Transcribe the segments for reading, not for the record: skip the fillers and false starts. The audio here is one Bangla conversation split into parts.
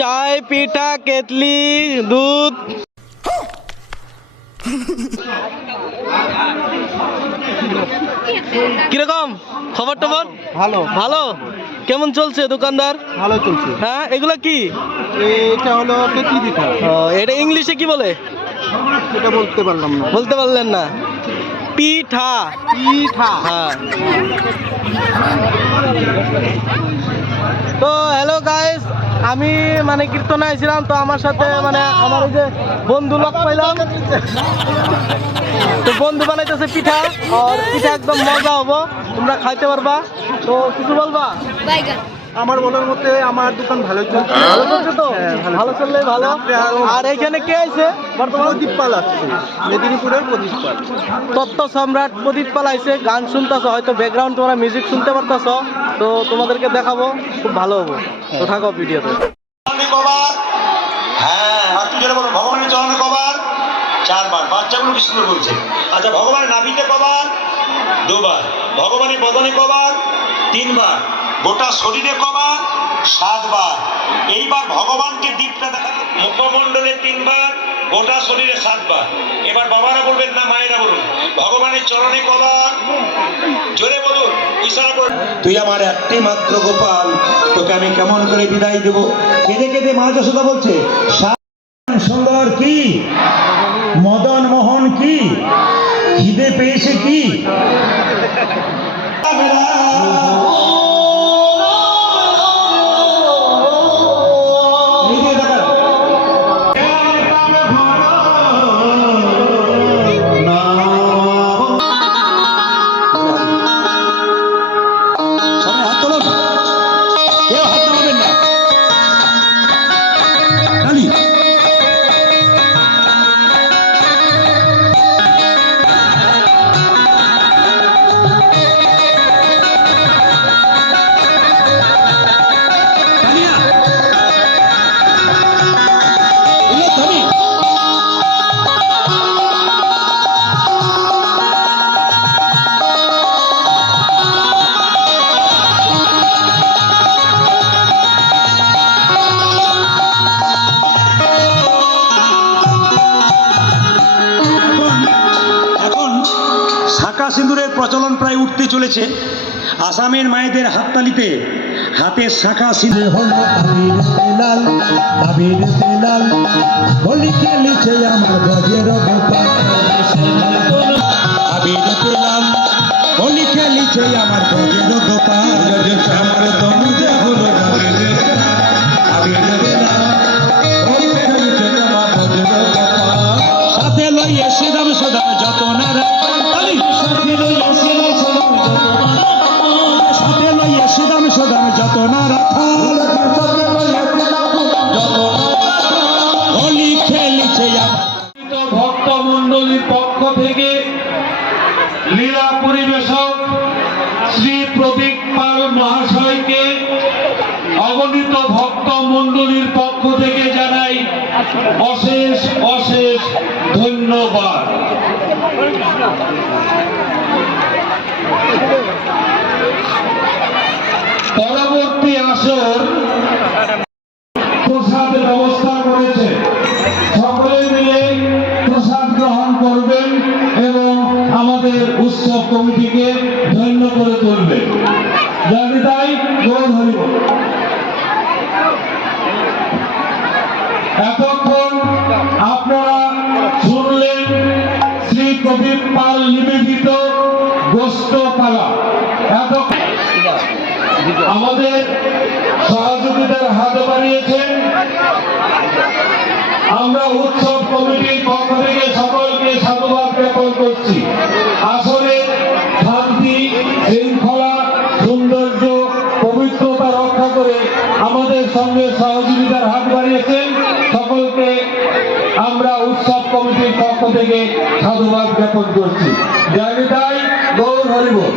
চায়, পিঠা, কেতলি, দুধ। কিরকম খবর টবর? ভালো ভালো। কেমন চলছে দোকানদার? ভালো চলছে। হ্যাঁ, এগুলা কি? এটা হলো কেতলি পিঠা। এটা ইংলিশে কি বলে? সেটা বলতে পারলাম না। বলতে পারলেন না? পিঠা। পিঠা। হ্যাঁ। তো হ্যালো গাইস, আমি মানে কীর্তনে আইছিলাম, তো আমার সাথে মানে আমার ওই যে বন্ধু লোক পাইলাম, তো বন্ধু বানাইতেছে পিঠা। আর পিঠা একদম মজা হবো, তোমরা খাইতে পারবা। তো কিছু বলবা? আমার বলার মতে আমার দোকান ভালোই চলছে। ভালো চলছে তো? ভালো চললে ভালো। আর এখানে কে আছে বর্তমান? প্রদীপ পাল আসছে, মেদিনীপুরের প্রদীপ পাল। তত্ত্ব সম্রাট প্রদীপ পাল আইছে, গান শুনতেছো, হয়তো ব্যাকগ্রাউন্ড তোমরা মিউজিক শুনতে পারতেছো। তো তোমাদেরকে দেখাবো, খুব ভালো হবো। তো থাকো ভিডিওতে। হ্যাঁ, আর তুই যেটা বলো ভগবানের চরণে কবার 4 বার, বাচ্চাগুলো কি সুন্দর বলছে। আচ্ছা, ভগবানের নাভিতে কবার 2 বার, ভগবানের বদনে কবার 3 বার, গোটা শরীরে কবার 7 বার। এইবার ভগবানকে দীপটা দেখা, মুখমণ্ডলে 3 বার, গোটা শরীরে 7 বার। এবার বাবারা বলবেন না মায়েরা বলুন, ভগবানের চরণে কবার, জোরে বলুন, ইশারা করে। তুই আমার একটি মাত্র গোপাল, তোকে আমি কেমন করে বিদায় দেব। কেঁদে কেঁদে মা যশোদা বলছে, সুন্দর কি, মদন মোহন কি, খিদে পেয়েছে কি। সিঁদুরের প্রচলন প্রায় উঠতে চলেছে। আসামের মায়েদের হাততালিতে হাতে শাখা সিঁদুর হলো হোলি খেলেছে আমার গজের গোপাল, আবির পেলাম হোলি খেলেছে আমার গজের গোপাল, আমার তনুজে হলো আবির পেলাম হোলি খেলেছে আমার গজের গোপাল, সাথে লইয়ে শ্রীরাম সদা যত নারা যত না হোলি খেলেছে। ভক্ত মন্ডলীর পক্ষ থেকে লীলা পরিবেশক শ্রী প্রদীপ পাল মহাশয়কে অগণিত ভক্ত মন্ডলীর পক্ষ থেকে জানাই অশেষ অশেষ ধন্যবাদ। পরবর্তী আসর প্রসাদের ব্যবস্থা করেছে, সকলে মিলে প্রসাদ গ্রহণ করবেন এবং আমাদের উৎসব কমিটিকে ধন্য করে তুলবেন। জানি তাই গৌর হরিব। এতক্ষণ আপনারা শুনলেন শ্রী প্রদীপ পাল নিবেদিত গোষ্ঠ পালা। আমাদের সহযোগিতার হাত বাড়িয়েছেন। আমরা উৎসব কমিটির পক্ষ থেকে সকলকে সাধুবাদ জ্ঞাপন করছি। আসলে শান্তি, শৃঙ্খলা, সৌন্দর্য, পবিত্রতা রক্ষা করে আমাদের সঙ্গে সহযোগিতার হাত বাড়িয়েছেন। সকলকে আমরা উৎসব কমিটির পক্ষ থেকে সাধুবাদ জ্ঞাপন করছি। জয় তাই গৌর হরিবল।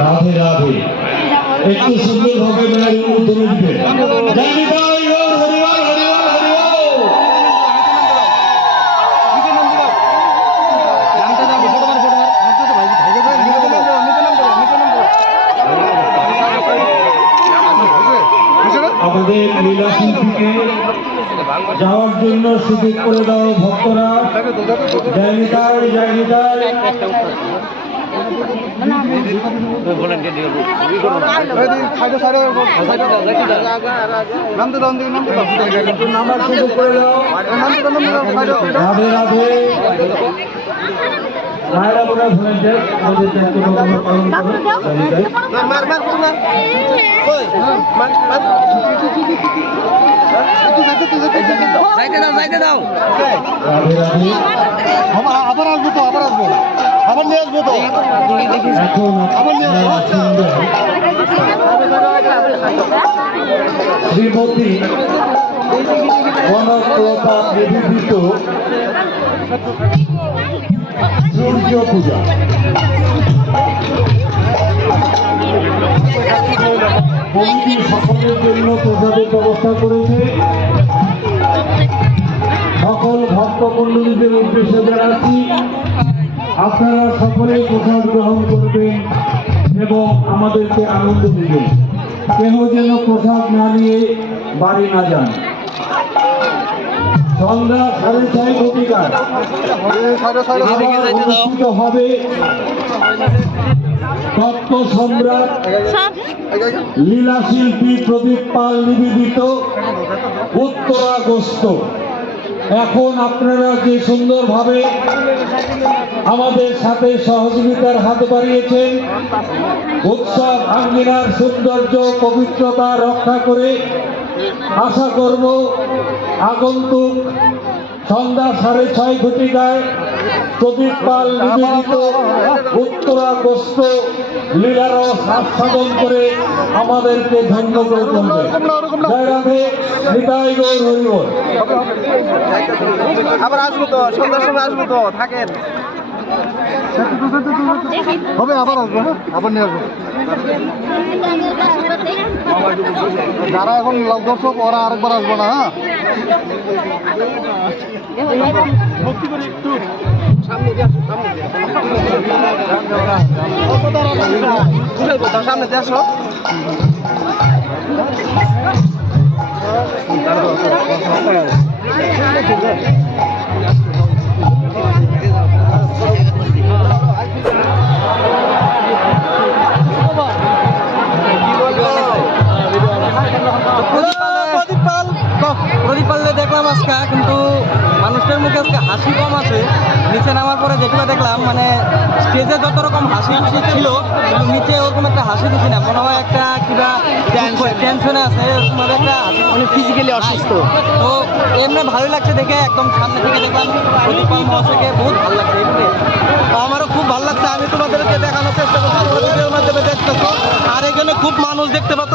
রাধে রাধে একটু সুন্দরভাবে মেলায় উদ্বোধন দিবে আমাদের লীলা শিল্পীকে যাওয়ার জন্য সুযোগ করে দাও ভক্তরা। জায়গায় জায়গায় নামার সুযোগ করে দাও। রাধে রাধে মায়েরা বোনা ভলেন্টিয়ার আমাদের দায়িত্ব পালন যাইতে দাও রাধে রাধে। আবার আসবো তো, আবার আসবো, আবার নিয়ে আসবো তো। এখন শ্রীমতী কনকলতা নিবেদিত সূর্য পূজা। কমিটি সকলের জন্য প্রসাদের ব্যবস্থা করেছে। সকল ভক্তমণ্ডলীদের উদ্দেশ্যে জানাচ্ছি আপনারা সকলেই প্রসাদ গ্রহণ করবেন এবং আমাদেরকে আনন্দ দিবেন। কেহ যেন প্রসাদ না নিয়ে বাড়ি না যান। সন্ধ্যা 6:30 ঘটিকায় অনুষ্ঠিত হবে তত্ত্ব সম্রাট লীলা শিল্পী প্রদীপ পাল নিবেদিত উত্তরাগস্ত। এখন আপনারা যে সুন্দরভাবে আমাদের সাথে সহযোগিতার হাত বাড়িয়েছেন, উৎসব আঙ্গিনার সৌন্দর্য পবিত্রতা রক্ষা করে আশা করব আগন্তুক সন্ধ্যা 6:30 ঘটিকায় প্রদীপ পাল নিবেদিত উত্তরাগস্ত লীলারস আস্বাদন করে আমাদেরকে ধন্য করে তুলবে। জয় রাধে, নিতাই গৌর হরি বল। আবার আসবো তো, সন্ধ্যার সময় আসবো তো, থাকেন। হবে, আবার আসবো, হ্যাঁ আবার নিয়ে আসবো। যারা এখন দর্শক ওরা আরেকবার আসবো না, হ্যাঁ। সামনে দিয়ে আসো। প্রদীপ পাল দেখলাম আজকে, কিন্তু মানুষের মুখে আজকে হাসি কম আছে। নিচে নামার পরে যেগুলো দেখলাম, মানে স্টেজে যত রকম হাসি খুশি ছিল, কিন্তু নিচে ওরকম একটা হাসি খুশি না, মনে হয় একটা কিবা টেনশনে আছে, এরকম ভাবে একটা মানে ফিজিক্যালি অসুস্থ। তো এমনি ভালোই লাগছে দেখে, একদম সামনে থেকে দেখলাম প্রদীপ পাল মহাশয়কে, বহুত ভালো লাগছে। এমনি আমারও খুব ভালো লাগছে। আমি তোমাদেরকে দেখানোর চেষ্টা করছি, ভিডিওর মাধ্যমে দেখতেছো। আর এখানে খুব মানুষ দেখতে পাচ্ছ।